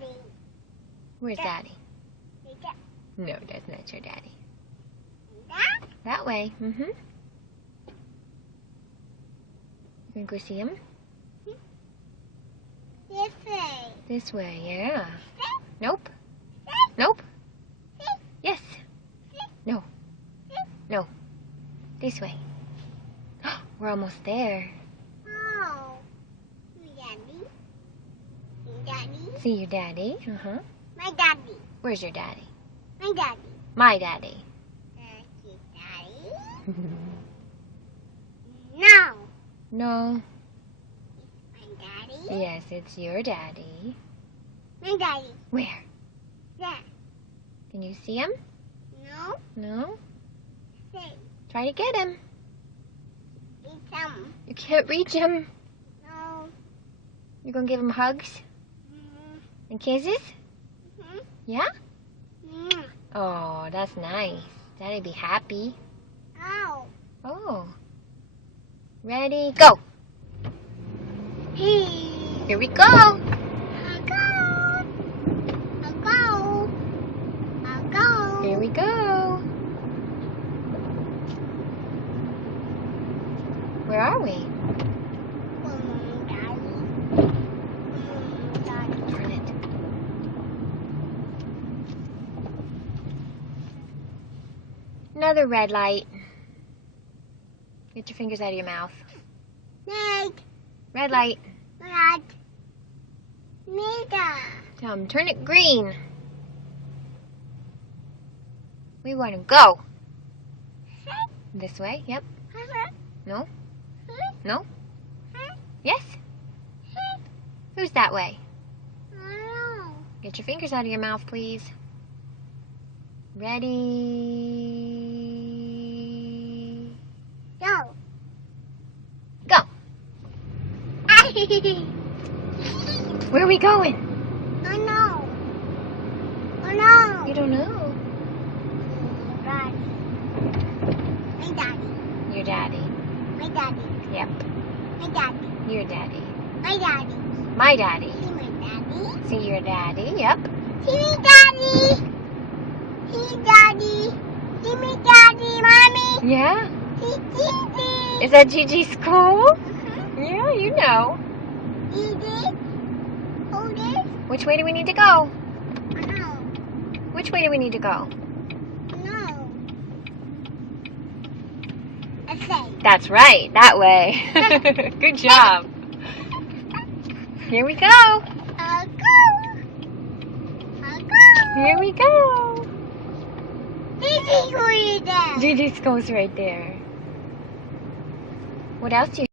Daddy. Where's Daddy? That. No, that's not your daddy. That. That way. Mm-hmm. You gonna go see him? This way. This way, yeah. This. Nope. This. Nope. This. Yes. This. No. This. No. This way. We're almost there. Oh. Daddy. Daddy. See your daddy? Uh-huh. My daddy. Where's your daddy? My daddy. My daddy. That's your daddy. No. No. My daddy. Yes, it's your daddy. My daddy. Where? There. Can you see him? No. No? Say. Try to get him. It's him. You can't reach him. No. You gonna give him hugs and kisses? Mm-hmm. Yeah? Mm. Oh, that's nice. Daddy'd be happy. Ow. Oh. Ready, go. Hey. Here we go. I'll go. I'll go. I'll go. Here we go. Where are we? Daddy. Daddy. Turn it. Another red light. Get your fingers out of your mouth. Night. Red light. Red. Nita. Turn it green. We want to go. This way, yep. No? No? Yes? Who's that way? Get your fingers out of your mouth, please. Ready? Go. Go. Where are we going? Oh no. Oh no. You don't know. Daddy. My daddy. Your daddy. My daddy. Yep. My daddy. Your daddy. My daddy. My daddy. See my daddy. See your daddy. Yep. See me daddy. See daddy. See me daddy, mommy. Yeah. See Gigi. Is that Gigi's school? Uh-huh. Yeah, you know. Gigi. Hold it. Which way do we need to go? No. Which way do we need to go? No. I say. That's right. That way. Good job. Here we go. I'll go. I'll go. Here we go. Gigi's going there. Gigi's school's right there. What else do you